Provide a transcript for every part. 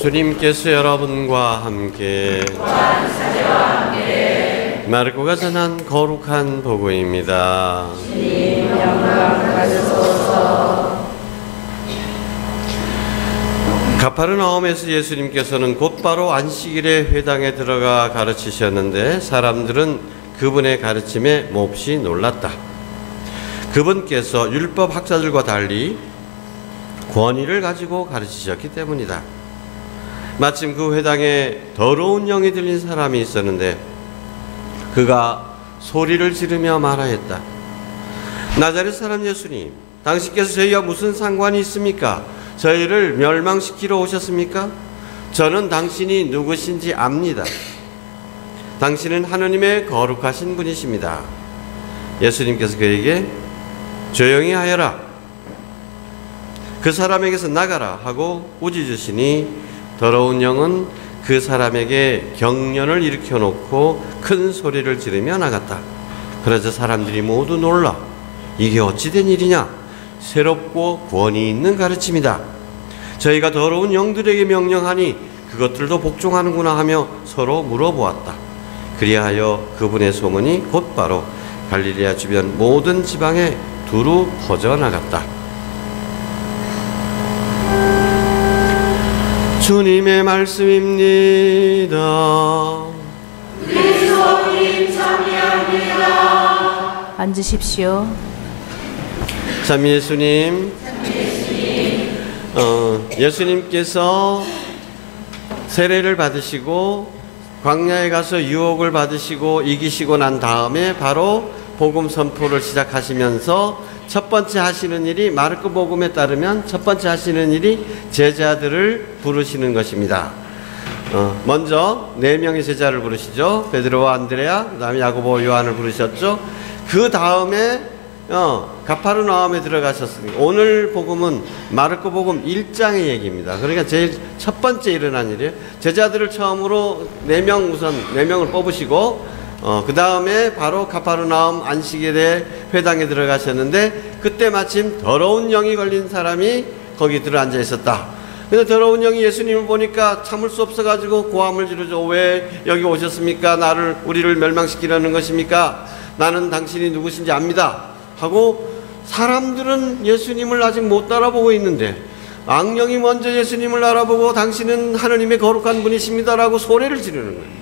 주님께서 여러분과 함께 마르코가 전한 거룩한 복음입니다. 주님 영광 받으소서. 가파르나움에서 예수님께서는 곧바로 안식일에 회당에 들어가 가르치셨는데 사람들은 그분의 가르침에 몹시 놀랐다. 그분께서 율법 학자들과 달리 권위를 가지고 가르치셨기 때문이다. 마침 그 회당에 더러운 영이 들린 사람이 있었는데 그가 소리를 지르며 말하였다. 나자렛 사람 예수님, 당신께서 저희와 무슨 상관이 있습니까? 저희를 멸망시키러 오셨습니까? 저는 당신이 누구신지 압니다. 당신은 하느님의 거룩하신 분이십니다. 예수님께서 그에게 조용히 하여라, 그 사람에게서 나가라 하고 꾸짖으시니 더러운 영은 그 사람에게 경련을 일으켜 놓고 큰 소리를 지르며 나갔다. 그래서 사람들이 모두 놀라 이게 어찌 된 일이냐? 새롭고 권위 있는 가르침이다. 저희가 더러운 영들에게 명령하니 그것들도 복종하는구나 하며 서로 물어보았다. 그리하여 그분의 소문이 곧바로 갈릴리아 주변 모든 지방에 두루 퍼져나갔다. 주님의 말씀입니다. 그리스도님 참여합니다. 앉으십시오. 참 예수님, 예수님께서 세례를 받으시고 광야에 가서 유혹을 받으시고 이기시고 난 다음에 바로 복음 선포를 시작하시면서 첫 번째 하시는 일이, 마르코 복음에 따르면 첫 번째 하시는 일이 제자들을 부르시는 것입니다. 먼저 4명의 제자를 부르시죠. 베드로와 안드레아, 그 다음에 야고보, 요한을 부르셨죠. 그 다음에 가파르나움에 들어가셨으니 오늘 복음은 마르코 복음 1장의 얘기입니다. 그러니까 제일 첫 번째 일어난 일이에요. 제자들을 처음으로 4명, 우선 4명을 뽑으시고 그 다음에 바로 가파르나움 안식일에 회당에 들어가셨는데 그때 마침 더러운 영이 걸린 사람이 거기 들어앉아 있었다. 근데 더러운 영이 예수님을 보니까 참을 수 없어가지고 고함을 지르죠. 왜 여기 오셨습니까? 우리를 멸망시키려는 것입니까? 나는 당신이 누구신지 압니다 하고, 사람들은 예수님을 아직 못 알아보고 있는데 악령이 먼저 예수님을 알아보고 당신은 하느님의 거룩한 분이십니다라고 소리를 지르는 거예요.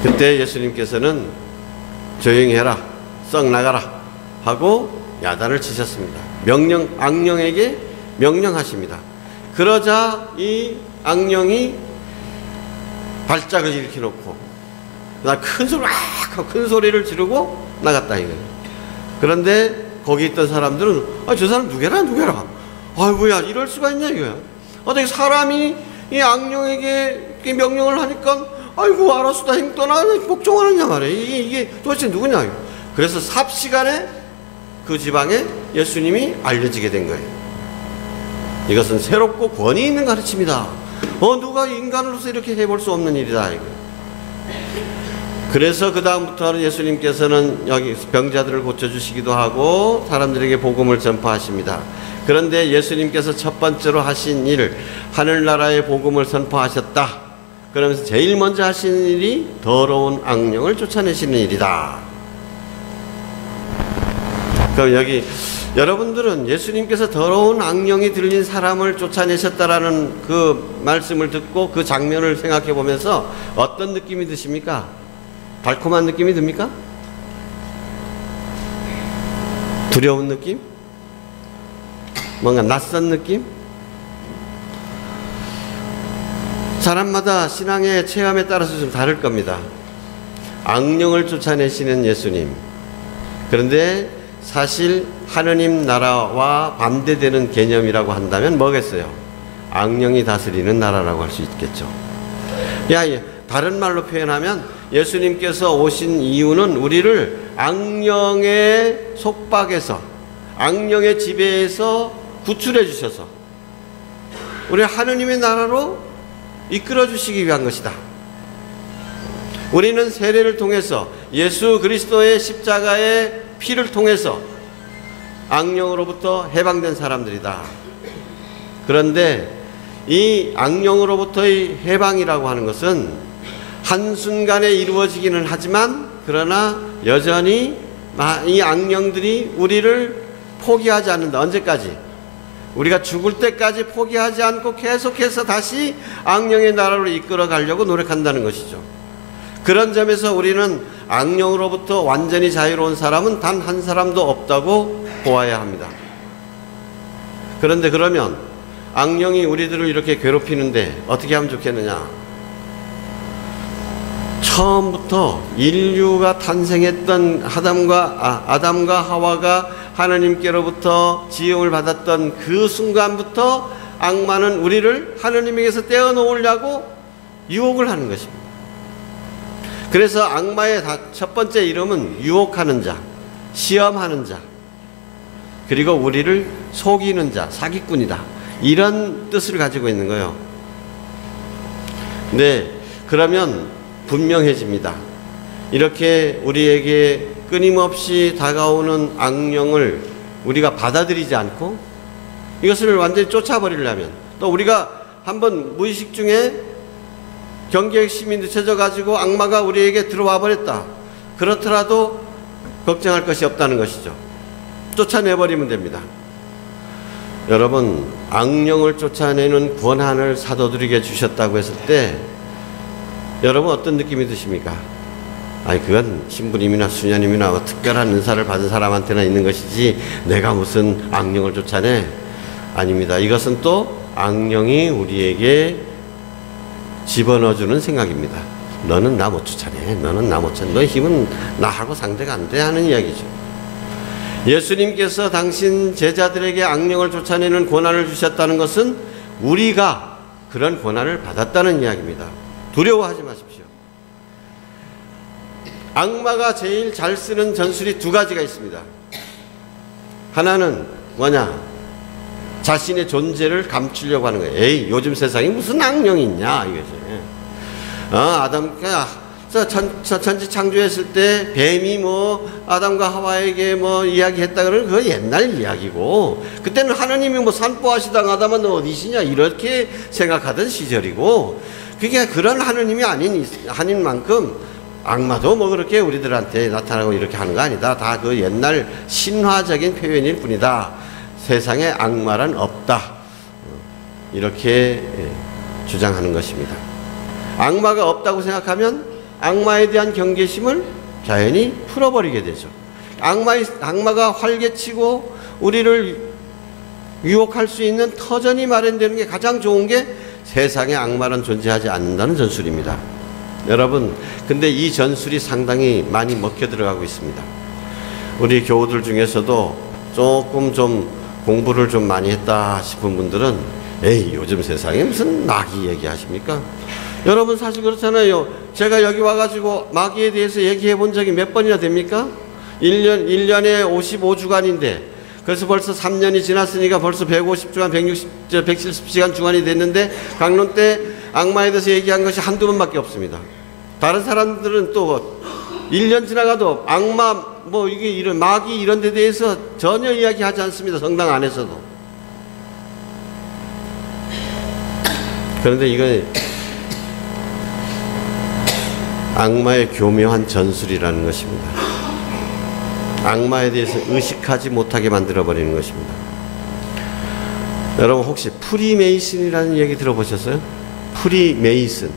그때 예수님께서는 조용히 해라, 썩 나가라 하고 야단을 치셨습니다. 악령에게 명령하십니다. 그러자 이 악령이 발작을 일으켜 놓고 큰 소리를 지르고 나갔다 이거예요. 그런데 거기 있던 사람들은 저 사람 누구라 아이고야, 이럴 수가 있냐 이거야. 어떻게 사람이 이 악령에게 명령을 하니까 아이고 알았어, 다 행떠나 복종하느냐 말이야. 이게 도대체 누구냐. 그래서 삽시간에 그 지방에 예수님이 알려지게 된 거예요. 이것은 새롭고 권위 있는 가르침이다. 누가 인간으로서 이렇게 해볼 수 없는 일이다 이거. 그래서 그 다음부터는 예수님께서는 여기 병자들을 고쳐주시기도 하고 사람들에게 복음을 전파하십니다. 그런데 예수님께서 첫 번째로 하신 일, 하늘나라의 복음을 선포하셨다. 그러면서 제일 먼저 하시는 일이 더러운 악령을 쫓아내시는 일이다. 그럼 여기 여러분들은 예수님께서 더러운 악령이 들린 사람을 쫓아내셨다라는 그 말씀을 듣고 그 장면을 생각해 보면서 어떤 느낌이 드십니까? 달콤한 느낌이 듭니까? 두려운 느낌? 뭔가 낯선 느낌? 사람마다 신앙의 체험에 따라서 좀 다를 겁니다. 악령을 쫓아내시는 예수님. 그런데 사실 하느님 나라와 반대되는 개념이라고 한다면 뭐겠어요? 악령이 다스리는 나라라고 할 수 있겠죠. 다른 말로 표현하면 예수님께서 오신 이유는 우리를 악령의 속박에서, 악령의 지배에서 구출해 주셔서 우리 하느님의 나라로 이끌어 주시기 위한 것이다. 우리는 세례를 통해서 예수 그리스도의 십자가의 피를 통해서 악령으로부터 해방된 사람들이다. 그런데 이 악령으로부터의 해방이라고 하는 것은 한순간에 이루어지기는 하지만 그러나 여전히 이 악령들이 우리를 포기하지 않는다. 언제까지? 우리가 죽을 때까지 포기하지 않고 계속해서 다시 악령의 나라로 이끌어 가려고 노력한다는 것이죠. 그런 점에서 우리는 악령으로부터 완전히 자유로운 사람은 단 한 사람도 없다고 보아야 합니다. 그런데 그러면 악령이 우리들을 이렇게 괴롭히는데 어떻게 하면 좋겠느냐? 처음부터 인류가 탄생했던 아담과 하와가 하나님께로부터 지음을 받았던 그 순간부터 악마는 우리를 하나님에게서 떼어놓으려고 유혹을 하는 것입니다. 그래서 악마의 첫 번째 이름은 유혹하는 자, 시험하는 자, 그리고 우리를 속이는 자, 사기꾼이다. 이런 뜻을 가지고 있는 거예요. 네, 그러면 분명해집니다. 이렇게 우리에게 끊임없이 다가오는 악령을 우리가 받아들이지 않고 이것을 완전히 쫓아버리려면, 또 우리가 한번 무의식 중에 경계심이 늦춰져 가지고 악마가 우리에게 들어와 버렸다. 그렇더라도 걱정할 것이 없다는 것이죠. 쫓아내버리면 됩니다. 여러분, 악령을 쫓아내는 권한을 사도들에게 주셨다고 했을 때 여러분 어떤 느낌이 드십니까? 아니, 그건 신부님이나 수녀님이나 특별한 은사를 받은 사람한테나 있는 것이지 내가 무슨 악령을 쫓아내? 아닙니다. 이것은 또 악령이 우리에게 집어넣어주는 생각입니다. 너는 나 못 쫓아내. 너는 나 못 쫓아내. 너의 힘은 나하고 상대가 안 돼 하는 이야기죠. 예수님께서 당신 제자들에게 악령을 쫓아내는 권한을 주셨다는 것은 우리가 그런 권한을 받았다는 이야기입니다. 두려워하지 마십시오. 악마가 제일 잘 쓰는 전술이 두 가지가 있습니다. 하나는 뭐냐? 자신의 존재를 감추려고 하는 거예요. 에이, 요즘 세상에 무슨 악령이 있냐 이거지. 아담과 천지 창조했을 때 뱀이 뭐 아담과 하와에게 뭐 이야기했다 그러면 그거 옛날 이야기고, 그때는 하나님이 뭐 산보하시다가 아담아 너 어디시냐 이렇게 생각하던 시절이고, 그게 그런 하나님이 아닌 만큼 악마도 뭐 그렇게 우리들한테 나타나고 이렇게 하는 거 아니다. 다 그 옛날 신화적인 표현일 뿐이다. 세상에 악마란 없다. 이렇게 주장하는 것입니다. 악마가 없다고 생각하면 악마에 대한 경계심을 자연히 풀어버리게 되죠. 악마가 활개치고 우리를 유혹할 수 있는 터전이 마련되는 게 가장 좋은 게 세상에 악마는 존재하지 않는다는 전술입니다. 여러분, 근데 이 전술이 상당히 많이 먹혀 들어가고 있습니다. 우리 교우들 중에서도 조금 좀 공부를 좀 많이 했다 싶은 분들은 에이, 요즘 세상에 무슨 마귀 얘기하십니까? 여러분, 사실 그렇잖아요. 제가 여기 와가지고 마귀에 대해서 얘기해 본 적이 몇 번이나 됩니까? 1년에 55주간인데 그래서 벌써 3년이 지났으니까 벌써 150주간, 170시간 주간이 됐는데 강론 때 악마에 대해서 얘기한 것이 한두 번밖에 없습니다. 다른 사람들은 또 1년 지나가도 악마 뭐 이게 이런 마귀 이런 데 대해서 전혀 이야기하지 않습니다. 성당 안에서도. 그런데 이건 악마의 교묘한 전술이라는 것입니다. 악마에 대해서 의식하지 못하게 만들어버리는 것입니다. 여러분, 혹시 프리메이슨이라는 얘기 들어보셨어요? 프리메이슨.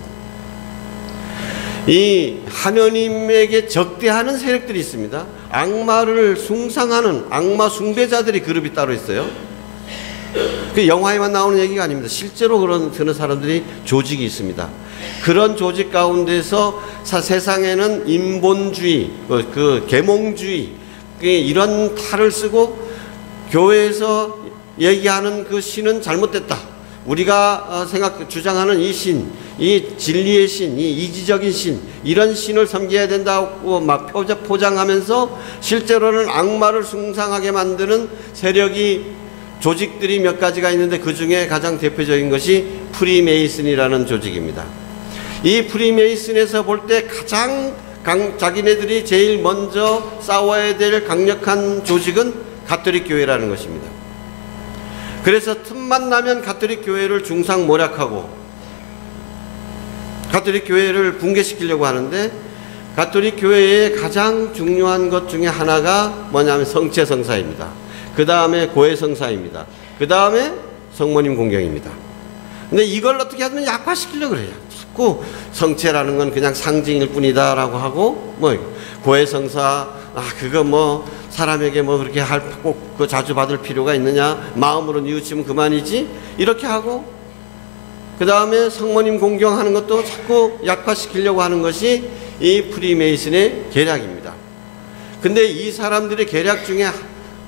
이 하느님에게 적대하는 세력들이 있습니다. 악마를 숭상하는 악마 숭배자들이 그룹이 따로 있어요. 그 영화에만 나오는 얘기가 아닙니다. 실제로 그런 사람들이 조직이 있습니다. 그런 조직 가운데서 세상에는 인본주의, 그 계몽주의 이런 탈을 쓰고 교회에서 얘기하는 그 신은 잘못됐다. 우리가 주장하는 이 신, 이 진리의 신, 이 이지적인 신, 이런 신을 섬겨야 된다고 막 포장하면서 실제로는 악마를 숭상하게 만드는 세력이, 조직들이 몇 가지가 있는데 그 중에 가장 대표적인 것이 프리메이슨이라는 조직입니다. 이 프리메이슨에서 볼 때 가장 자기네들이 제일 먼저 싸워야 될 강력한 조직은 가톨릭 교회라는 것입니다. 그래서 틈만 나면 가톨릭 교회를 중상모략하고 가톨릭 교회를 붕괴시키려고 하는데, 가톨릭 교회의 가장 중요한 것 중에 하나가 뭐냐면 성체성사입니다. 그 다음에 고해성사입니다. 그 다음에 성모님 공경입니다. 근데 이걸 어떻게 하면 약화시키려고 그래요. 자꾸 성체라는 건 그냥 상징일 뿐이다 라고 하고, 뭐 고해성사, 그거 뭐 사람에게 뭐 그렇게 꼭 그 자주 받을 필요가 있느냐, 마음으로 뉘우치면 그만이지, 이렇게 하고, 그 다음에 성모님 공경하는 것도 자꾸 약화시키려고 하는 것이 이 프리메이슨의 계략입니다. 근데 이 사람들의 계략 중에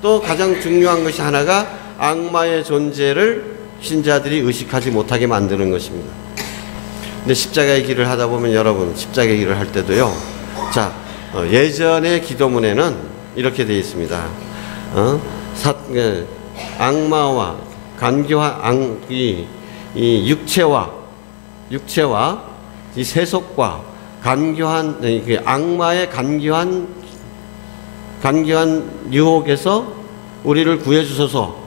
또 가장 중요한 것이 하나가 악마의 존재를 신자들이 의식하지 못하게 만드는 것입니다. 근데 십자가의 길을 하다 보면 여러분, 십자가의 길을 할 때도요, 자, 예전의 기도문에는 이렇게 되어 있습니다. 악마와 간교한 이 육체와 이 세속과 간교한 악마의 간교한 유혹에서 우리를 구해 주소서.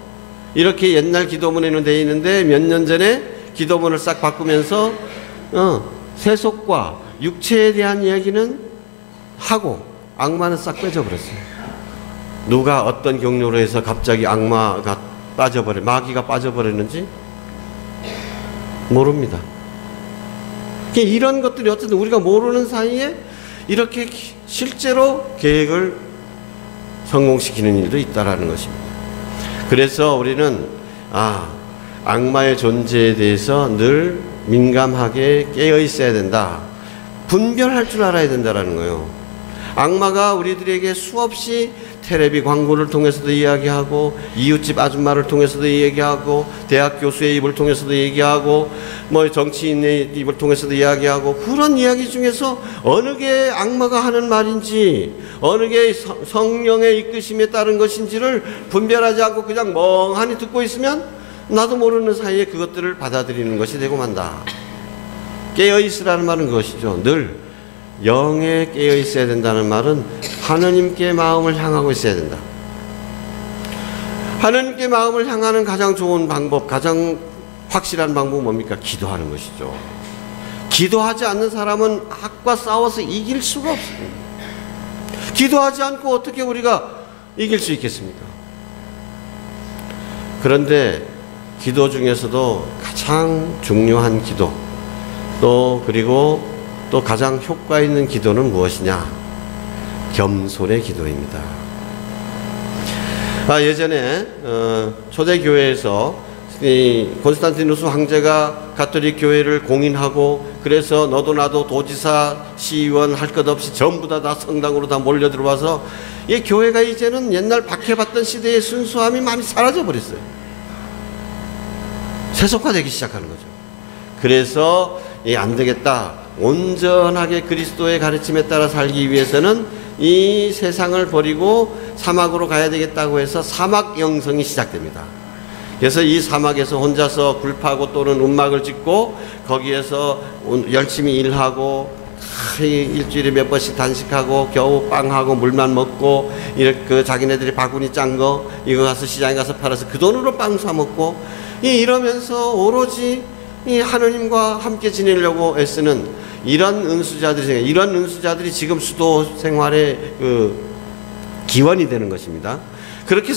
이렇게 옛날 기도문에는 되어 있는데 몇 년 전에 기도문을 싹 바꾸면서 세속과 육체에 대한 이야기는 하고 악마는 싹 빼져버렸어요. 누가 어떤 경로로 해서 갑자기 악마가 마귀가 빠져버렸는지 모릅니다. 이런 것들이 어쨌든 우리가 모르는 사이에 이렇게 실제로 계획을 성공시키는 일도 있다라는 것입니다. 그래서 우리는 악마의 존재에 대해서 늘 민감하게 깨어 있어야 된다. 분별할 줄 알아야 된다라는 거예요. 악마가 우리들에게 수없이 텔레비 광고를 통해서도 이야기하고, 이웃집 아줌마를 통해서도 얘기하고, 대학 교수의 입을 통해서도 얘기하고, 뭐 정치인의 입을 통해서도 이야기하고, 그런 이야기 중에서 어느 게 악마가 하는 말인지, 어느 게 성령의 이끄심에 따른 것인지를 분별하지 않고 그냥 멍하니 듣고 있으면 나도 모르는 사이에 그것들을 받아들이는 것이 되고 만다. 깨어있으라는 말은 그것이죠. 늘 영에 깨어 있어야 된다는 말은 하느님께 마음을 향하고 있어야 된다. 하느님께 마음을 향하는 가장 좋은 방법, 가장 확실한 방법은 뭡니까? 기도하는 것이죠. 기도하지 않는 사람은 악과 싸워서 이길 수가 없습니다. 기도하지 않고 어떻게 우리가 이길 수 있겠습니까? 그런데 기도 중에서도 가장 중요한 기도, 그리고 또 가장 효과 있는 기도는 무엇이냐? 겸손의 기도입니다. 예전에 초대교회에서 이 콘스탄티누스 황제가 가톨릭 교회를 공인하고, 그래서 너도 나도 도지사, 시의원 할 것 없이 전부 다 성당으로 다 몰려 들어와서 이 교회가 이제는 옛날 박해받던 시대의 순수함이 많이 사라져 버렸어요. 세속화되기 시작하는 거죠. 그래서 안 되겠다. 온전하게 그리스도의 가르침에 따라 살기 위해서는 이 세상을 버리고 사막으로 가야 되겠다고 해서 사막 영성이 시작됩니다. 그래서 이 사막에서 혼자서 굴파고 또는 움막을 짓고 거기에서 열심히 일하고 일주일에 몇 번씩 단식하고 겨우 빵하고 물만 먹고 이렇게 자기네들이 바구니 짠 거 이거 가서 시장에 가서 팔아서 그 돈으로 빵 사 먹고 이러면서 오로지 이 하느님과 함께 지내려고 애쓰는 이런 은수자들이 지금 수도 생활의 그 기원이 되는 것입니다. 그렇게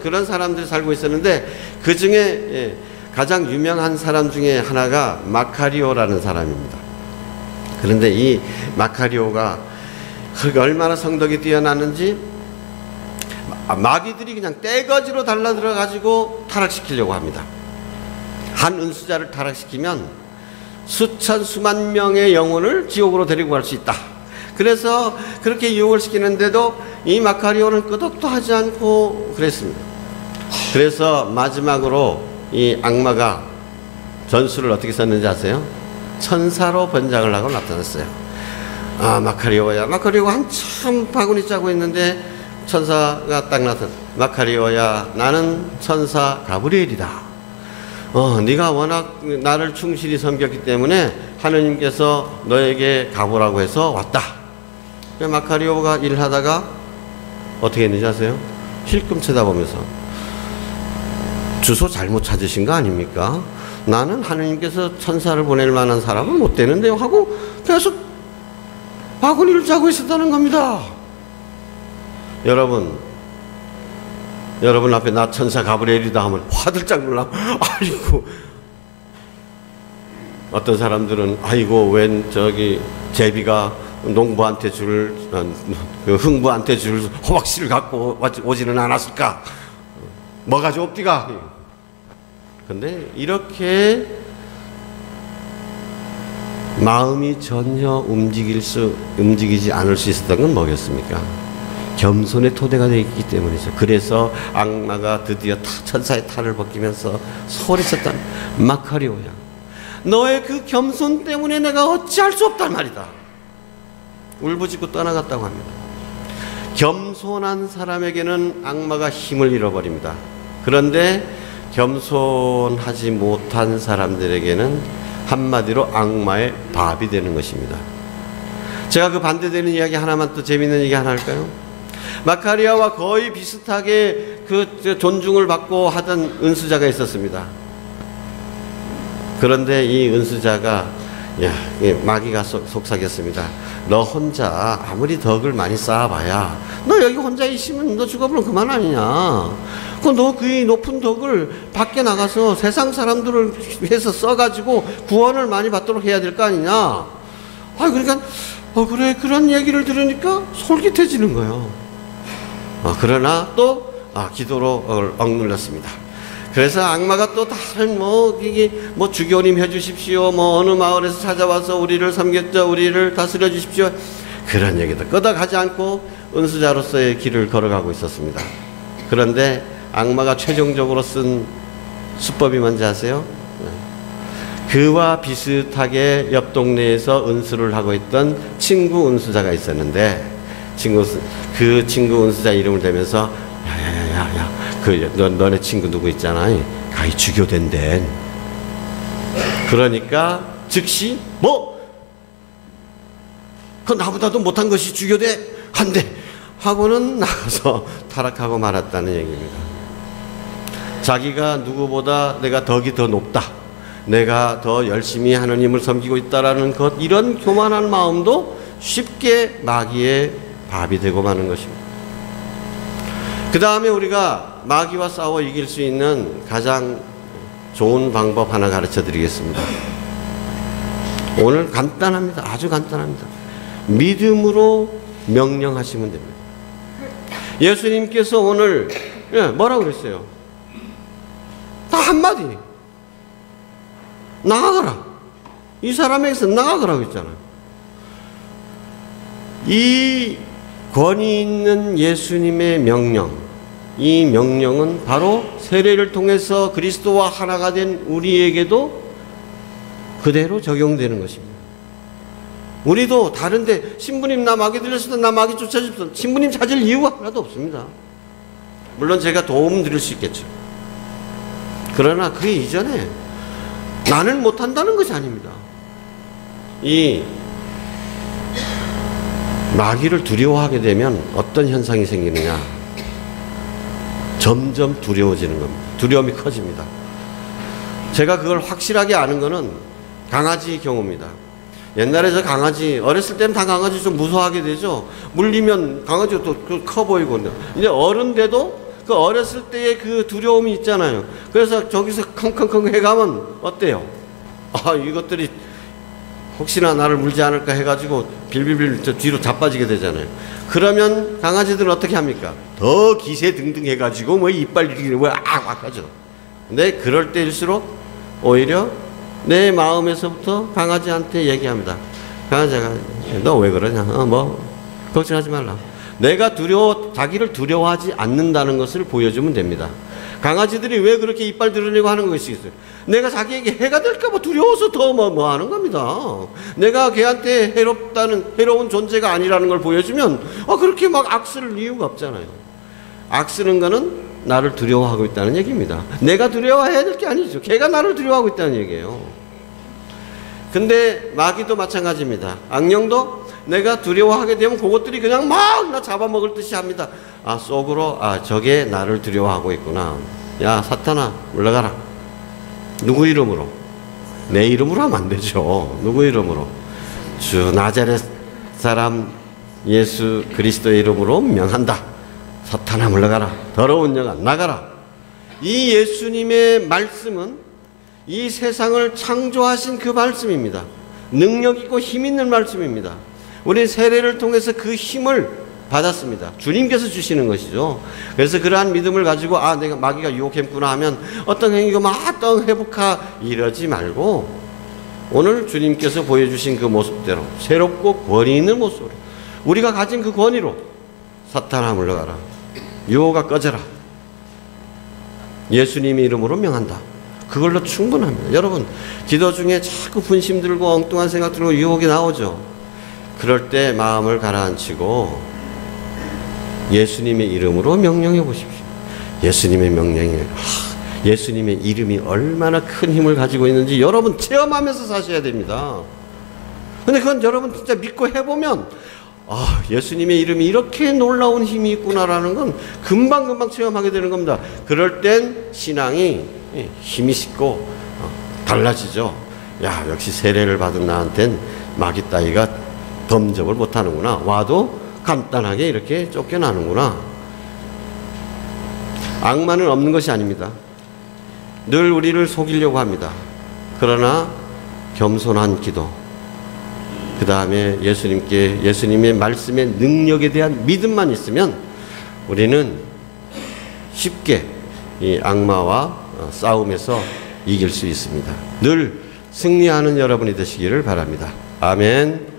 그런 사람들이 살고 있었는데, 그 중에 가장 유명한 사람 중에 하나가 마카리오라는 사람입니다. 그런데 이 마카리오가 얼마나 성덕이 뛰어났는지 마귀들이 그냥 떼거지로 달라들어 가지고 타락시키려고 합니다. 한 은수자를 타락시키면 수만 명의 영혼을 지옥으로 데리고 갈 수 있다. 그래서 그렇게 유혹을 시키는데도 이 마카리오는 끄덕도 하지 않고 그랬습니다. 그래서 마지막으로 이 악마가 전술을 어떻게 썼는지 아세요? 천사로 번장을 하고 나타났어요. 마카리오야. 마카리오가 한참 바구니 짜고 있는데 천사가 딱 나타났어요. 마카리오야, 나는 천사 가브리엘이다. 네가 워낙 나를 충실히 섬겼기 때문에 하느님께서 너에게 가보라고 해서 왔다. 마카리오가 일을 하다가 어떻게 했는지 아세요? 힐끔 쳐다보면서 주소 잘못 찾으신 거 아닙니까? 나는 하느님께서 천사를 보낼 만한 사람은 못 되는데요 하고 계속 바구니를 짜고 있었다는 겁니다. 여러분 앞에 나 천사 가브리엘이다 하면 화들짝 놀라. 아이고, 어떤 사람들은 아이고 웬 저기 제비가 농부한테 줄 그 흥부한테 줄 호박씨를 갖고 오지는 않았을까? 뭐가 좋옵디가? 근데 이렇게 마음이 전혀 움직이지 않을 수 있었던 건 뭐겠습니까? 겸손의 토대가 되어 있기 때문이죠. 그래서 악마가 드디어 천사의 탈을 벗기면서 소리쳤다. 마카리오야, 너의 그 겸손 때문에 내가 어찌할 수 없단 말이다. 울부짖고 떠나갔다고 합니다. 겸손한 사람에게는 악마가 힘을 잃어버립니다. 그런데 겸손하지 못한 사람들에게는 한마디로 악마의 밥이 되는 것입니다. 제가 그 반대되는 이야기 하나만, 또 재미있는 얘기 하나 할까요? 마카리아와 거의 비슷하게 그 존중을 받고 하던 은수자가 있었습니다. 그런데 이 은수자가 마귀가 속삭였습니다. 너 혼자 아무리 덕을 많이 쌓아봐야 너 여기 혼자 있으면 너 죽어버리면 그만 아니냐. 너 그 높은 덕을 밖에 나가서 세상 사람들을 위해서 써가지고 구원을 많이 받도록 해야 될 거 아니냐. 그러니까 그래, 그런 얘기를 들으니까 솔깃해지는 거예요. 그러나 또 기도로 억눌렸습니다. 그래서 악마가 또 다른 주교님 해주십시오, 어느 마을에서 찾아와서 우리를 섬겼죠, 우리를 다스려 주십시오, 그런 얘기도 끄덕하지 않고 은수자로서의 길을 걸어가고 있었습니다. 그런데 악마가 최종적으로 쓴 수법이 뭔지 아세요? 그와 비슷하게 옆 동네에서 은수를 하고 있던 친구 은수자가 있었는데, 그 친구 은수자 이름을 대면서 야야야야, 너네 친구 누구 있잖아, 가히 주교된대. 그러니까 즉시 그 나보다도 못한 것이 주교돼 한대 하고는 나가서 타락하고 말았다는 얘기입니다. 자기가 누구보다 내가 덕이 더 높다, 내가 더 열심히 하느님을 섬기고 있다라는 이런 교만한 마음도 쉽게 마귀의 밥이 되고 마는 것입니다. 그 다음에 우리가 마귀와 싸워 이길 수 있는 가장 좋은 방법 하나 가르쳐 드리겠습니다. 오늘 간단합니다. 아주 간단합니다. 믿음으로 명령하시면 됩니다. 예수님께서 오늘 뭐라고 그랬어요? 다 한마디. 나가거라. 이 사람에게서 나가거라고 했잖아요. 이 권위 있는 예수님의 명령, 이 명령은 바로 세례를 통해서 그리스도와 하나가 된 우리에게도 그대로 적용되는 것입니다. 우리도 다른데 신부님 나 마귀 들렸을 때 나 마귀 쫓아주십시오, 신부님 찾을 이유가 하나도 없습니다. 물론 제가 도움 드릴 수 있겠죠. 그러나 그 이전에 나는 못한다는 것이 아닙니다. 이 마귀를 두려워하게 되면 어떤 현상이 생기느냐, 점점 두려워지는 겁니다. 두려움이 커집니다. 제가 그걸 확실하게 아는 거는 강아지 경우입니다. 옛날에 저 강아지, 어렸을 때는 다 강아지 좀 무서워하게 되죠. 물리면 강아지가 또 커 보이고. 이제 어른 돼도 그 어렸을 때의 그 두려움이 있잖아요. 그래서 저기서 컹컹컹 해가면 어때요? 이것들이 혹시나 나를 물지 않을까 해가지고 빌빌빌 저 뒤로 자빠지게 되잖아요. 그러면 강아지들은 어떻게 합니까? 더 기세등등 해가지고 이빨 이렇게 악 하죠. 근데 그럴 때일수록 오히려 내 마음에서부터 강아지한테 얘기합니다. 강아지가 너 왜 그러냐? 걱정하지 말라. 내가 자기를 두려워하지 않는다는 것을 보여주면 됩니다. 강아지들이 왜 그렇게 이빨 드러내고 하는 것이 있어요? 내가 자기에게 해가 될까봐 두려워서 더 하는 겁니다. 내가 걔한테 해로운 존재가 아니라는 걸 보여주면 그렇게 막 악쓰는 이유가 없잖아요. 악쓰는 거는 나를 두려워하고 있다는 얘기입니다. 내가 두려워해야 될 게 아니죠. 걔가 나를 두려워하고 있다는 얘기예요. 근데 마귀도 마찬가지입니다. 악령도 내가 두려워하게 되면 그것들이 그냥 막 나 잡아먹을 듯이 합니다. 속으로 저게 나를 두려워하고 있구나. 야 사탄아 물러가라. 누구 이름으로? 내 이름으로 하면 안 되죠. 누구 이름으로? 주 나자렛 사람 예수 그리스도의 이름으로 명한다. 사탄아 물러가라. 더러운 영아 나가라. 이 예수님의 말씀은 이 세상을 창조하신 그 말씀입니다. 능력 있고 힘 있는 말씀입니다. 우리 세례를 통해서 그 힘을 받았습니다. 주님께서 주시는 것이죠. 그래서 그러한 믿음을 가지고 내가 마귀가 유혹했구나 하면 어떤 행위가 막 회복하 이러지 말고 오늘 주님께서 보여주신 그 모습대로 새롭고 권위 있는 모습으로 우리가 가진 그 권위로 사탄아 물러가라. 유혹아 꺼져라. 예수님의 이름으로 명한다. 그걸로 충분합니다. 여러분 기도 중에 자꾸 분심 들고 엉뚱한 생각 들고 유혹이 나오죠. 그럴 때 마음을 가라앉히고 예수님의 이름으로 명령해 보십시오. 예수님의 명령이 예수님의 이름이 얼마나 큰 힘을 가지고 있는지 여러분 체험하면서 사셔야 됩니다. 근데 그건 여러분 진짜 믿고 해보면 예수님의 이름이 이렇게 놀라운 힘이 있구나라는 건 금방금방 체험하게 되는 겁니다. 그럴 땐 신앙이 힘이 있고 달라지죠. 야 역시 세례를 받은 나한텐 마귀 따위가 범접을 못하는구나. 와도 간단하게 이렇게 쫓겨나는구나. 악마는 없는 것이 아닙니다. 늘 우리를 속이려고 합니다. 그러나 겸손한 기도, 그 다음에 예수님의 말씀의 능력에 대한 믿음만 있으면 우리는 쉽게 이 악마와 싸움에서 이길 수 있습니다. 늘 승리하는 여러분이 되시기를 바랍니다. 아멘.